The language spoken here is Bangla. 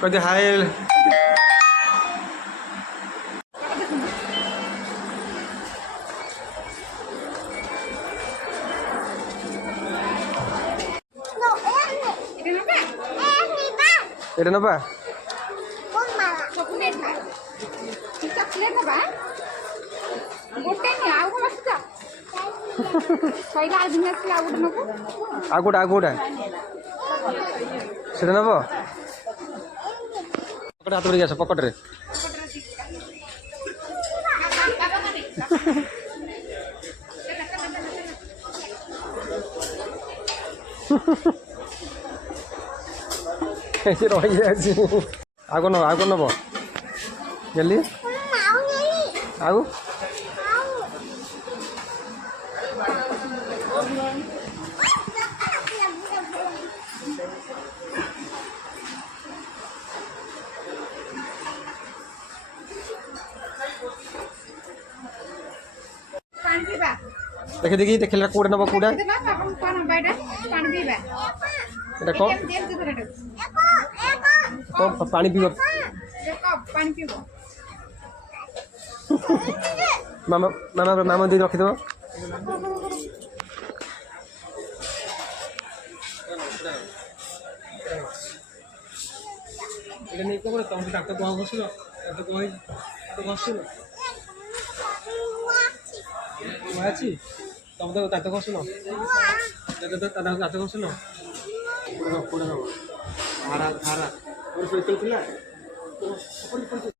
কই হাই এটা নেবা আগুটা সেটা নেব পকেটে হাত ধরে গেছে পকেটে ରହିଯାଇଛି ଆଗ ନେବ ଜଲ୍ଦି ଆଉ দেখে দেখি ଦେଖିଲେ କୋଉଟା ନେବ କୋଉଟା এটা କଣ ପାଣି ପିଇବ ମାମା ଦେଇ ରଖିଦେବ এটা নেই কবে তুমি ডাক্তার কখন বসিল এত কই তো বসিল আছে তুমি তো দাঁত ঘষুন দাঁত ঘষুন ভাড়া ভাড়া ଥିଲା